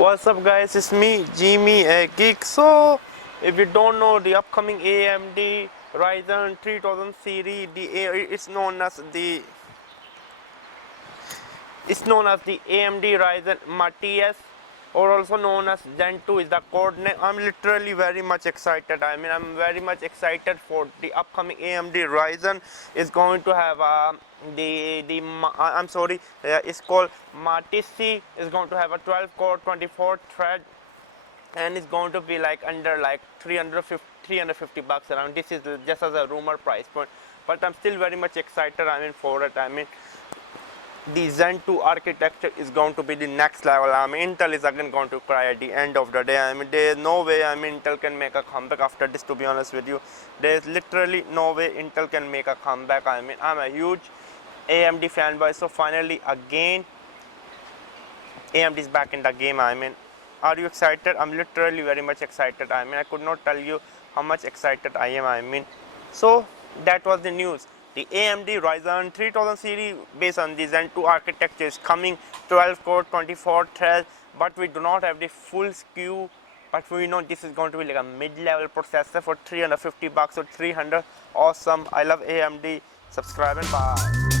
What's up guys, it's me, Jimmy, Geek. So, if you don't know the upcoming AMD Ryzen 3000 series, it's known as the AMD Ryzen Matisse, or also known as Zen2 is the code name. I'm literally very much excited. I'm very much excited for the upcoming AMD Ryzen. Is going to have it's called Matisse. Is going to have a 12 core 24 thread, and it's going to be like under like 350 bucks around. This is just as a rumor price point, but I'm still very much excited for it. The Zen2 architecture is going to be the next level. Intel is again going to cry at the end of the day. There is no way Intel can make a comeback after this, to be honest with you. There is literally no way Intel can make a comeback. I'm a huge AMD fanboy, so finally again AMD is back in the game. Are you excited? I'm literally very much excited. I could not tell you how much excited I am. So that was the news. The AMD Ryzen 3000 series based on the Zen2 architecture is coming, 12 core 24 threads, but we do not have the full SKU. But we know this is going to be like a mid-level processor for 350 bucks or 300. Awesome. I love AMD. Subscribe and bye.